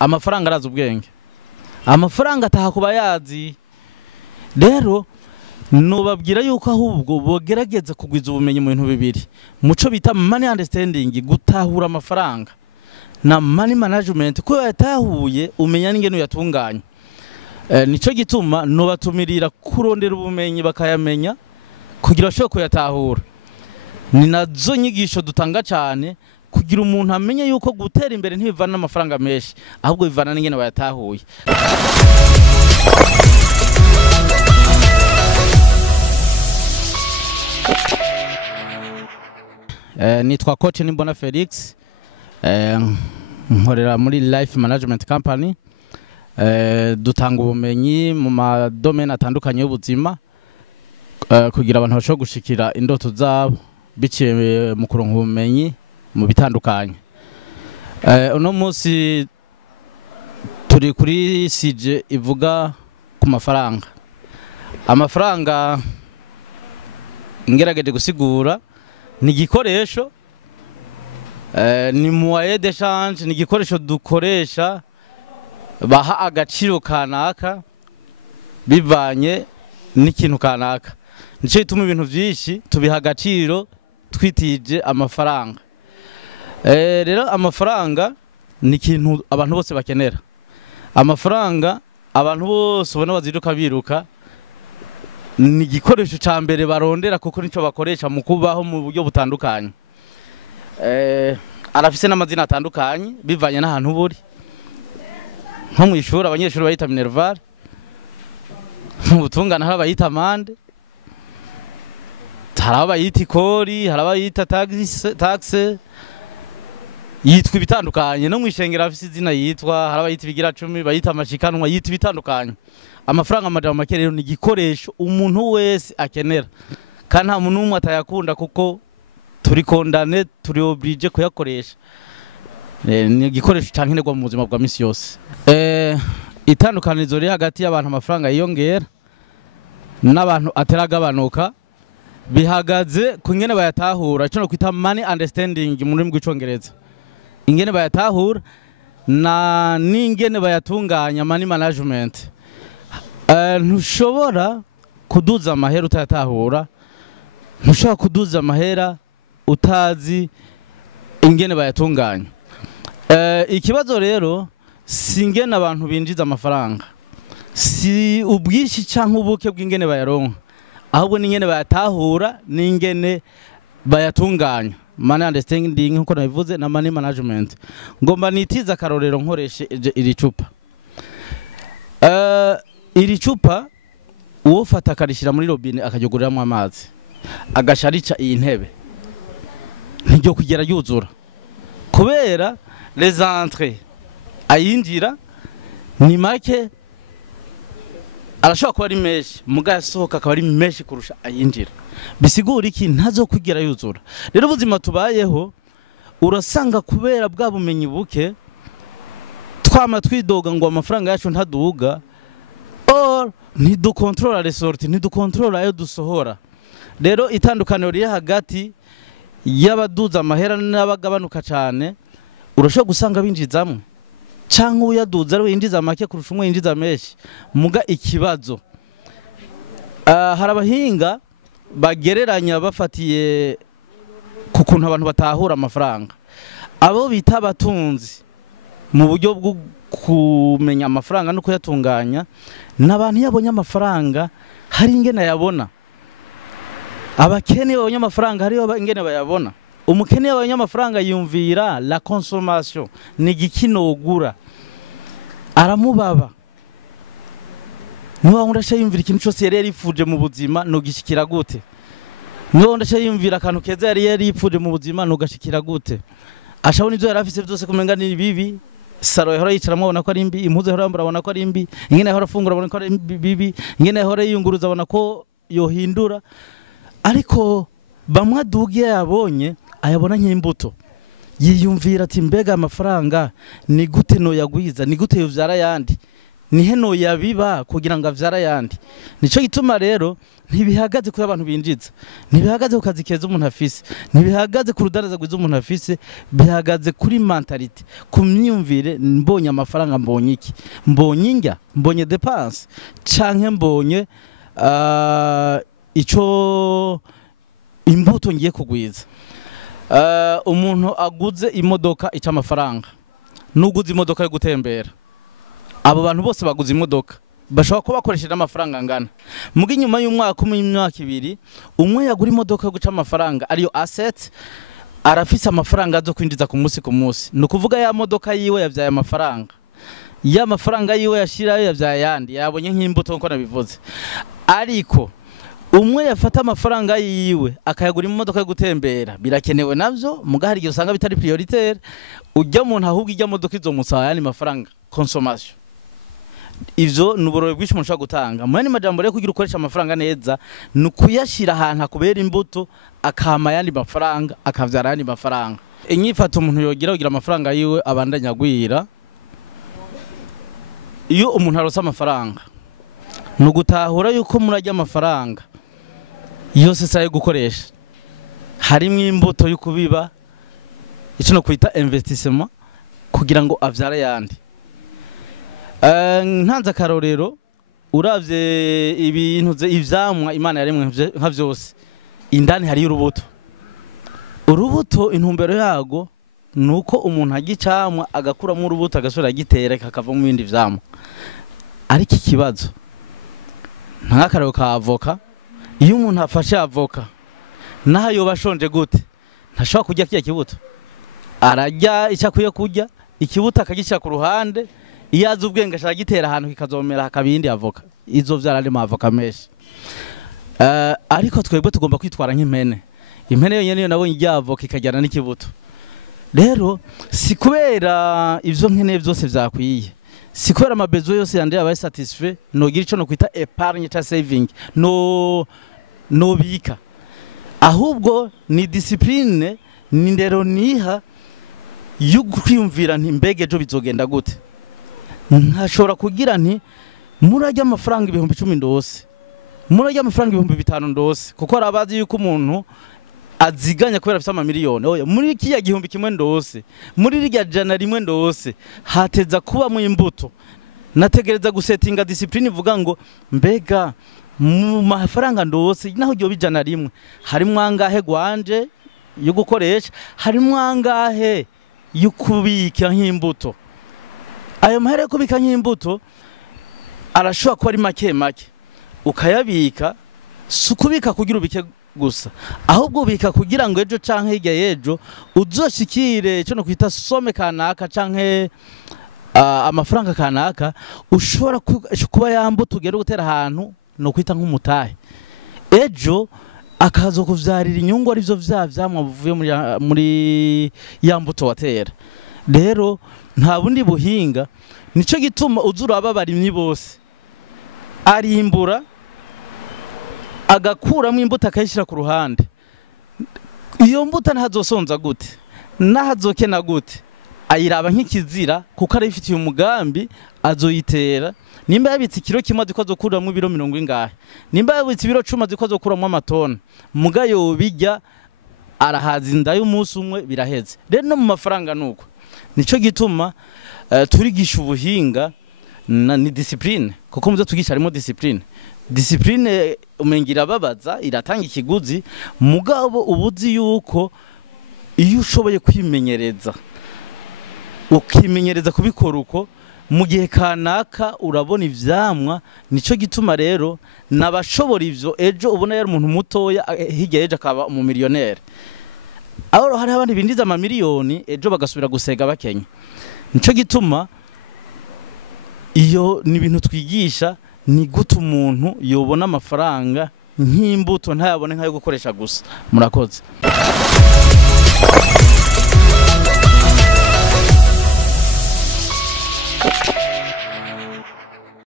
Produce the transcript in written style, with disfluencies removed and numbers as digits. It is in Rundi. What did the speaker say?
amafaranga arazi ubwenge, amafaranga ataha kuba yazi. Rero nubabwira yuko ahubwo bogerageza kugwiza ubumenyi mu bintu bibiri, muco bita money understanding, gutahura amafaranga, na money management, ko yatahuye umenya n'ingene uyatunganya. Nico gituma nubatumirira kurondera ubumenyi bakayamenya kugira bashobore kuyatahura. Ni nazo nyigisho dutanga cyane kugira umuntu amenye yuko gutera imbere ntibivana n'amafaranga menshi, ahubwo bivana n'ingene bayatahuye. Nitwa coach Nimbona Felix, nkorera muri life management company. Dutanga ubumenyi mu madomene atandukanye y'ubuzima kugira abantu bashobore gushikira indoto zabo biciye mu kuronka ubumenyi mu bitandukanye. Uno munsi turi kuri sije ivuga ku mafaranga. Amafaranga ngerageje gusigura ni igikoresho, ni moyen d'échange, ni igikoresho dukoresha baha agaciro kanaka bivanye n'ikintu kanaka. Nico gituma ibintu byinshi tubiha agaciro twitije amafaranga. Rero amafaranga ni ikintu abantu bose bakenera. Amafaranga abantu bose ubona baziruka biruka, ni igikoresho ca mbere barondera kuko nico bakoresha mu kubaho mu buryo butandukanye. Arafise n'amazina atandukanye bivanye n'ahantu buri. Nko mu ishuri abanyeshuri bayita minerval, mu butungane hari abayita amande, hari abayita ikori, hari abayita taxe, yitwa ibitandukanye. No mwishengera afise izina yitwa, hari abayita ibigira 10, bayita amashikanwa, yitwa ibitandukanye. Amafaranga amajambo make rero ni igikoresho umuntu wese akenera, kandi nta muntu umwe atayakunda kuko turi kondane, turi oblige kuyakoresha. Ni igikoresho cankenerwa mu buzima bwa misi yose. Itandukanizo riri hagati y'abantu amafaranga yiyongera n'abantu ateragabanuka bihagaze ku ngene bayatahura, cyo no kwita money understanding mu rurimi rw'icongereza. Ingene bayatahura na n'ingene bayatunganya, money management. Ntushobora kuduza amahera utayatahura, ntushobora kuduza amahera utazi ingene bayatunganya. Ikibazo rero si ingene abantu binjiza amafaranga, si ubwishi canke ubuke bw'ingene bayaronka, ahubwo n'ingene bayatahura n'ingene bayatunganya. Money understanding nkuko nabivuze na money management. Ngomba nitiza karorero nkoreshe iri cupa. Iri cupa uwofata akarishira muri robine akajyoguriramo amazi, agasharica iyi ntebe, ntiryo kugera yuzura kubera les entrées ayinjira ni make. Arashobora kuba ari menshi muga yasohoka akaba ari menshi kurusha ayinjira. Bisigura iki? Ntazo kugira yuzura. Rero ubuzima tubayeho urasanga kubera bwa bumenyi buke twama twidoga ngo amafaranga yacu ntaduga, or ntidukontrola resort, ntidukontrola ayo dusohora. Rero itandukaniro riri hagati y'abaduza amahera n'abagabanuka cyane, urashobora gusanga binjizamwe canke uyaduza ari winjiza make kurusha umwe yinjiza menshi. Muga ikibazo hari abahinga bagereranya bafatiye ku kuntu abantu batahura amafaranga. Abo bita abatunzi mu buryo bwo kumenya amafaranga no kuyatunganya, n'abantu yabonye amafaranga hari ingene yabona. Abakene babonye amafaranga hari ingene bayabona. Umukene yabonye amafaranga yumvira la consommation, ni gikinogura aramubaba. Niba undasha yumvira ikintu cyose yari yarifuje mu buzima no gishikira gute? Niba undasha yumvira akantu keza yari yarifuje mu buzima no gashikira gute? Ashabona ivyo yarafise byose kumenga ni bibi. Saro yahora yicaramo abona ko ari mbi, impuzu yahora yambara abona ko ari mbi, ingene yahora afungura abona ko ari bibi, ingene yahora yiyunguruza abona ko yohindura. Ariko bamwe adugiye yabonye ayabona nk'imbuto, yiyumvira ati mbega amafaranga ni gute no yagwiza, ni gute yovyara yandi. nihe no yabiba kugira ngo avyara yandi. Nico gituma rero ntibihagaze ku abantu binjiza, ntibihagaze ku kazi keza umuntu afise, ntibihagaze ku rudaraza gwiza umuntu afise, bihagaze kuri mentality, ku myumvire. Mbonye amafaranga mbonye iki, mbonye inga, mbonye dépense canke mbonye ico imbuto ngiye kugwiza. Umuntu aguze imodoka ica amafaranga, nuguze imodoka yo gutembera. Abo bantu bose baguze imodoka bashobora kuba bakoresheje amafaranga angana. Mugi nyuma y'umwaka umwe y'imyaka ibiri, umwe yagura imodoka yo guca amafaranga ariyo asset, arafise amafaranga azo kwinjiza ku munsi. Nukuvuga ya modoka yiwe yavyaye amafaranga, ya mafaranga yiwe yashirayo yavyaye yandi, yabonye nk'imbuto nko nabivuze. Ariko umwe yafata amafaranga yiwe akayagura imodoka yo gutembera, birakenewe navyo, muga hari igihe usanga bitari prioritaire. Ujya umuntu ahubwo ijya modoka izomusaba yani mafaranga consommation. Ivyo nuborowe bwinshi umuntu ashobora gutanga. Mu yandi majambo rero kugira ukoresha amafaranga neza, nukuyashira ahantu akubera imbuto, akama yandi mafaranga, akavyara yandi mafaranga. Nyifato umuntu yogira kugira amafaranga yiwe abandanya agwira. Iyo umuntu arosa amafaranga, nugutahura yuko murajya amafaranga yose saye gukoresha, harimwe imbuto yo kubiba, ico no kwita investissement, kugira ngo avyara yandi. Ntanza karorero, uravye ibintu ivyamwa Imana yaremwe nka vyose, indani hari urubuto. Urubuto intumbero yago nuko umuntu agicamwa agakuramo urubuto agasura agitera kakava mu bindi vyamwa. Ariko ikibazo ntakarero ka avoka, iyo umuntu afashe avoka naho yoba ashonje gute, ntashobora kurya kiya kibuto. Arajya icakwiye kurya, ikibuto akagishyira ku ruhande, iyo azi ubwenge ashaka gitera ahantu kikazomera hakabindi avoka. Izo vyarari mu avoka menshi. Ariko twebwe tugomba kwitwara nk'impene. Impene yonyene nabonye ijya avoka ikajyana n'ikibuto. Rero si kubera ivyo nkene vyose vyakwiye, si kubera amabezo yose yande yabaye satisfait, nogira ico no kwita épargne ta saving, no bika. Ahubwo ni discipline, ni ndero niha yo kwiyumvira nti mbege ejo bizogenda gute. Nkashobora kugira nti murajya amafaranga 10,000 ndose, murajya amafaranga 5,000 ndose, kuko arabazi yuko umuntu aziganya kubera afite amamiliyoni. Oya, muri kiya 1,000 ndose, muri rirya jana rimwe ndose, hateza kuba mu imbuto. Nategereza gusetinga discipline ivuga ngo mbega mu mafaranga ndose naho ryo bijana rimwe, harimwo angahe gwanje yo gukoresha, harimwo angahe yo kubika nk'imbuto. Ayo mahere kubika nk'imbuto arashobora kuba ari make make, ukayabika sukubika kugira ubike gusa, ahubwo ubika kugira ngo ejo canke hirya yejo uzoshikire cyo no kwita some kanaka canke amafaranga kanaka, ushobora kuba yambuto ugera gutera ahantu no kwita nk'umutahe. Ejo akazo kuvyarira inyungu ari byo vyamwa buvuye muri yambuto watera. Rero nta bundi buhinga, nico gituma uzura ababarimyi bose arimbura agakuramo imbuto akayishira ku ruhande. Iyo mbuto ntazosonza gute, nahazokena gute, ayiraba nk'ikizira kuko arifitiye umugambi azoyitera. Nimba yabitse ikiro kimwe aziko azokuramo ibiro 70 ingahe, nimba yabitse ibiro 10 aziko azokuramo amatona, mugayo bijya arahaza inda y'umunsi umwe biraheze. Rero no mu mafaranga nuko nico gituma turigisha ubuhinga ni discipline, kuko muzo tugisha harimo discipline. Discipline umengira babaza iratanga ikiguzi, mugabo ubuzi yuko iyo ushoboye kwimenyereza ukimenyereza kubikora uko mu gihe kanaka urabona ivyamwa. Nico gituma rero nabashobora ivyo ejo ubona yari umuntu mutoya hirya ejo akaba umumiliyonere. Aho hari abandi bindiza amamiliyoni ejo bagasubira gusega bakenya. Nico gituma iyo ni ibintu twigisha, ni gute umuntu yobona amafaranga nk'imbuto ntayabone nkayo gukoresha gusa. Murakoze.